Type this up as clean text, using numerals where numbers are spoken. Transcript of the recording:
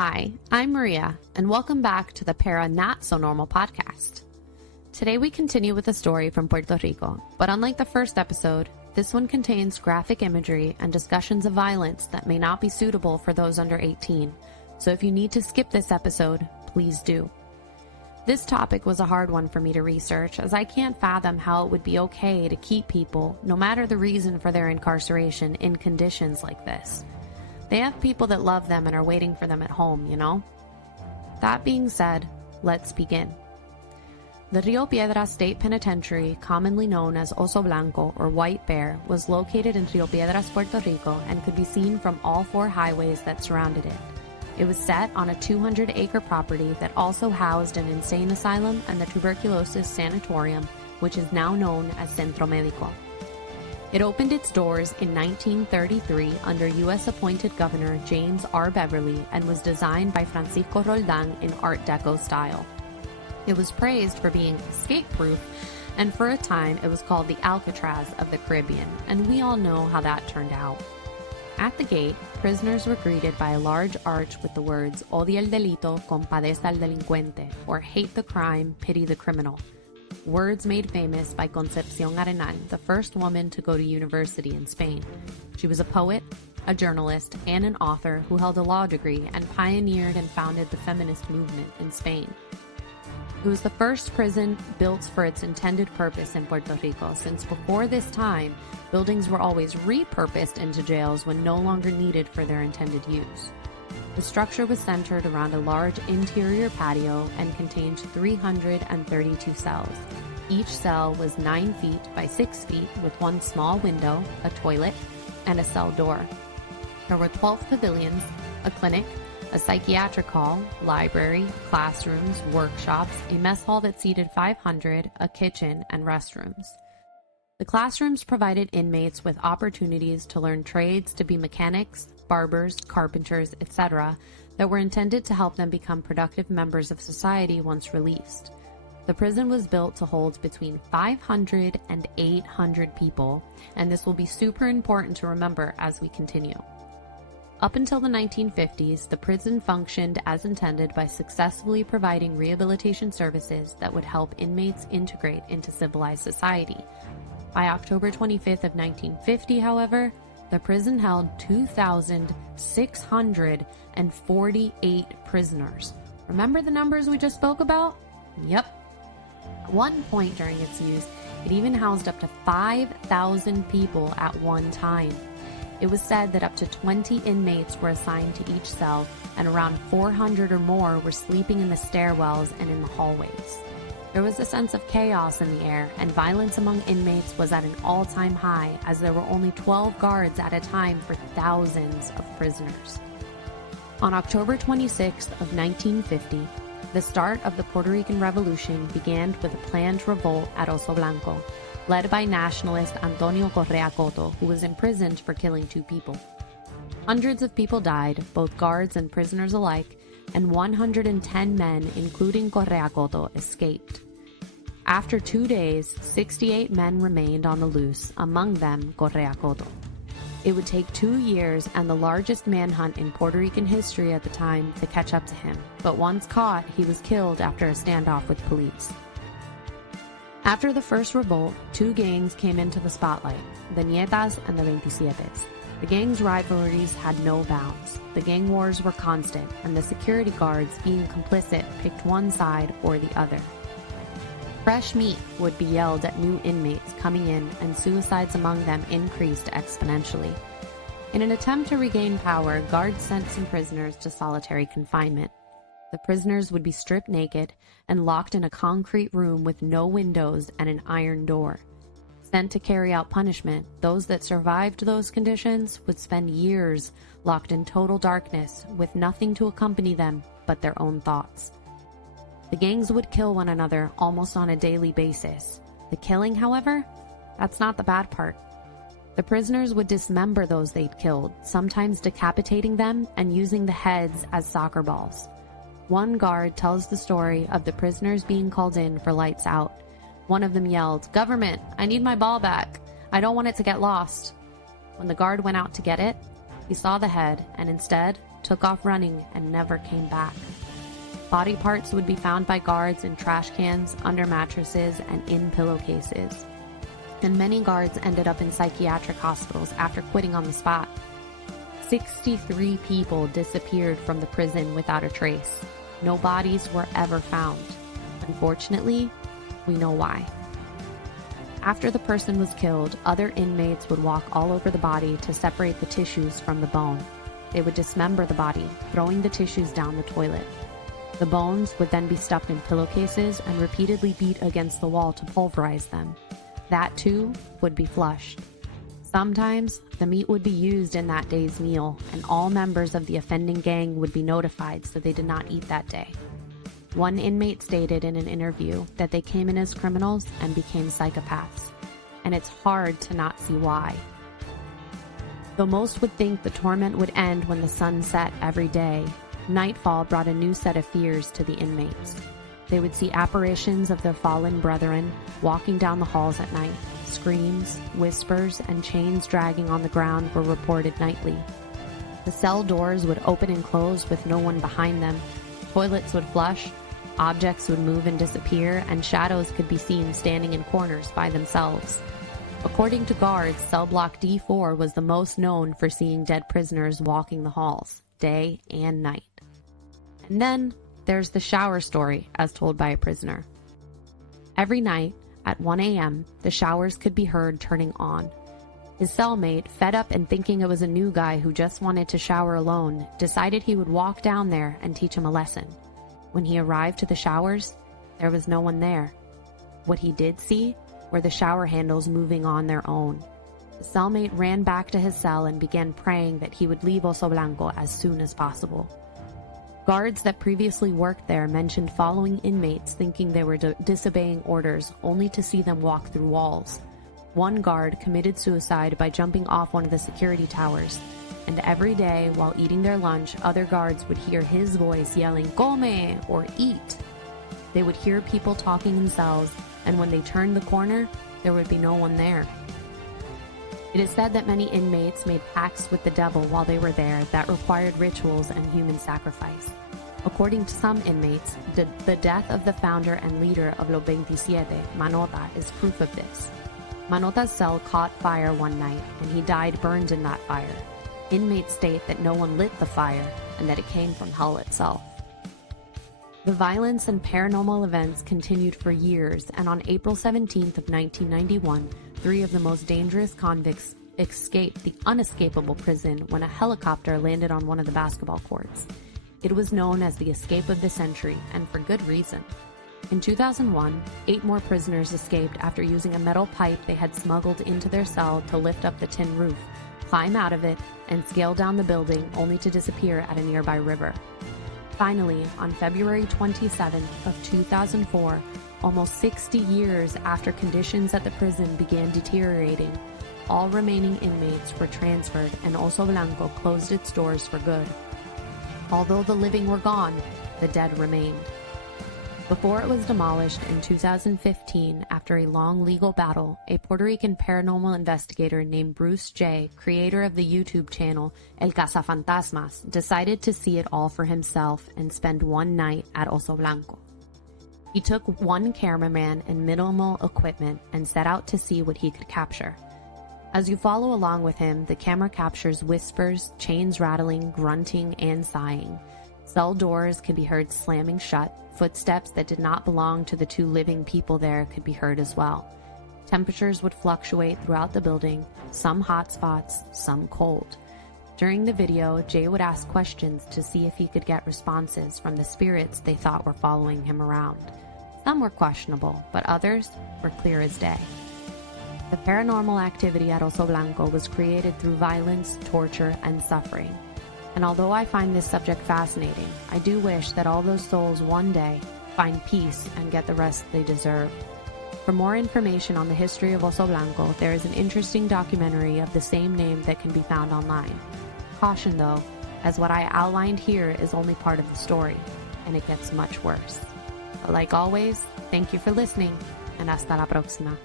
Hi, I'm Maria, and welcome back to the Para Not So Normal podcast. Today we continue with a story from Puerto Rico, but unlike the first episode, this one contains graphic imagery and discussions of violence that may not be suitable for those under 18, so if you need to skip this episode, please do. This topic was a hard one for me to research, as I can't fathom how it would be okay to keep people, no matter the reason for their incarceration, in conditions like this. They have people that love them and are waiting for them at home, you know? That being said, let's begin. The Rio Piedras State Penitentiary, commonly known as Oso Blanco or White Bear, was located in Rio Piedras, Puerto Rico, and could be seen from all four highways that surrounded it. It was set on a 200-acre property that also housed an insane asylum and the tuberculosis sanatorium, which is now known as Centro Médico. It opened its doors in 1933 under U.S. appointed Governor James R. Beverly and was designed by Francisco Roldán in Art Deco style. It was praised for being escape-proof, and for a time it was called the Alcatraz of the Caribbean, and we all know how that turned out. At the gate, prisoners were greeted by a large arch with the words "Odia el delito, compadezca al delincuente," or "Hate the crime, pity the criminal." Words made famous by Concepción Arenal, the first woman to go to university in Spain. She was a poet, a journalist, and an author who held a law degree and pioneered and founded the feminist movement in Spain. It was the first prison built for its intended purpose in Puerto Rico, since before this time, buildings were always repurposed into jails when no longer needed for their intended use. The structure was centered around a large interior patio and contained 332 cells. Each cell was 9 feet by 6 feet with one small window, a toilet, and a cell door. There were 12 pavilions, a clinic, a psychiatric hall, library, classrooms, workshops, a mess hall that seated 500, a kitchen, and restrooms. The classrooms provided inmates with opportunities to learn trades to be mechanics, barbers, carpenters, etc., that were intended to help them become productive members of society once released. The prison was built to hold between 500 and 800 people, and this will be super important to remember as we continue. Up until the 1950s, the prison functioned as intended by successfully providing rehabilitation services that would help inmates integrate into civilized society. By October 25th of 1950, however, the prison held 2,648 prisoners. Remember the numbers we just spoke about? Yep. At one point during its use, it even housed up to 5,000 people at one time. It was said that up to 20 inmates were assigned to each cell, and around 400 or more were sleeping in the stairwells and in the hallways. There was a sense of chaos in the air, and violence among inmates was at an all-time high, as there were only 12 guards at a time for thousands of prisoners. On October 26th of 1950, the start of the Puerto Rican Revolution began with a planned revolt at Oso Blanco, led by nationalist Antonio Correa Coto, who was imprisoned for killing 2 people. Hundreds of people died, both guards and prisoners alike, and 110 men, including Correa Coto, escaped. After 2 days, 68 men remained on the loose, among them Correa Coto. It would take 2 years and the largest manhunt in Puerto Rican history at the time to catch up to him, but once caught, he was killed after a standoff with police. After the first revolt, 2 gangs came into the spotlight, the Nietas and the 27s. The gangs' rivalries had no bounds. The gang wars were constant, and the security guards, being complicit, picked one side or the other. Fresh meat would be yelled at new inmates coming in, and suicides among them increased exponentially. In an attempt to regain power, guards sent some prisoners to solitary confinement. The prisoners would be stripped naked and locked in a concrete room with no windows and an iron door. Sent to carry out punishment, those that survived those conditions would spend years locked in total darkness with nothing to accompany them but their own thoughts. The gangs would kill one another almost on a daily basis. The killing, however, that's not the bad part. The prisoners would dismember those they'd killed, sometimes decapitating them and using the heads as soccer balls. One guard tells the story of the prisoners being called in for lights out. One of them yelled, "Government, I need my ball back. I don't want it to get lost." When the guard went out to get it, he saw the head and instead took off running, and never came back. Body parts would be found by guards in trash cans, under mattresses, and in pillowcases. And many guards ended up in psychiatric hospitals after quitting on the spot. 63 people disappeared from the prison without a trace. No bodies were ever found. Unfortunately, we know why. After the person was killed, other inmates would walk all over the body to separate the tissues from the bone. They would dismember the body, throwing the tissues down the toilet. The bones would then be stuffed in pillowcases and repeatedly beat against the wall to pulverize them. That too would be flushed. Sometimes the meat would be used in that day's meal, and all members of the offending gang would be notified so they did not eat that day. One inmate stated in an interview that they came in as criminals and became psychopaths, and it's hard to not see why. Though most would think the torment would end when the sun set every day, nightfall brought a new set of fears to the inmates. They would see apparitions of their fallen brethren walking down the halls at night. Screams, whispers, and chains dragging on the ground were reported nightly. The cell doors would open and close with no one behind them. Toilets would flush, objects would move and disappear, and shadows could be seen standing in corners by themselves. According to guards, cell block D4 was the most known for seeing dead prisoners walking the halls, day and night. And then there's the shower story, as told by a prisoner. Every night, at 1 a.m., the showers could be heard turning on. His cellmate, fed up and thinking it was a new guy who just wanted to shower alone, decided he would walk down there and teach him a lesson. When he arrived to the showers, there was no one there. What he did see were the shower handles moving on their own. The cellmate ran back to his cell and began praying that he would leave Oso Blanco as soon as possible. Guards that previously worked there mentioned following inmates thinking they were disobeying orders, only to see them walk through walls. One guard committed suicide by jumping off one of the security towers, and every day while eating their lunch, other guards would hear his voice yelling, "Come!" or "Eat!" They would hear people talking in cells, and when they turned the corner, there would be no one there. It is said that many inmates made pacts with the devil while they were there that required rituals and human sacrifice. According to some inmates, the death of the founder and leader of Los 27, Manota, is proof of this. Manota's cell caught fire one night, and he died burned in that fire. Inmates state that no one lit the fire, and that it came from hell itself. The violence and paranormal events continued for years, and on April 17th of 1991, 3 of the most dangerous convicts escaped the unescapable prison when a helicopter landed on one of the basketball courts. It was known as the escape of the century, and for good reason. In 2001, 8 more prisoners escaped after using a metal pipe they had smuggled into their cell to lift up the tin roof, climb out of it, and scale down the building only to disappear at a nearby river. Finally, on February 27th of 2004, almost 60 years after conditions at the prison began deteriorating, all remaining inmates were transferred and Oso Blanco closed its doors for good. Although the living were gone, the dead remained. Before it was demolished in 2015, after a long legal battle, a Puerto Rican paranormal investigator named Bruce J., creator of the YouTube channel El Cazafantasmas, decided to see it all for himself and spend one night at Oso Blanco. He took one cameraman and minimal equipment and set out to see what he could capture. As you follow along with him, the camera captures whispers, chains rattling, grunting, and sighing. Cell doors could be heard slamming shut. Footsteps that did not belong to the 2 living people there could be heard as well. Temperatures would fluctuate throughout the building, some hot spots, some cold. During the video, Jay would ask questions to see if he could get responses from the spirits they thought were following him around. Some were questionable, but others were clear as day. The paranormal activity at Oso Blanco was created through violence, torture, and suffering. And although I find this subject fascinating, I do wish that all those souls one day find peace and get the rest they deserve. For more information on the history of Oso Blanco, there is an interesting documentary of the same name that can be found online. Caution though, as what I outlined here is only part of the story, and it gets much worse. But like always, thank you for listening, and hasta la próxima.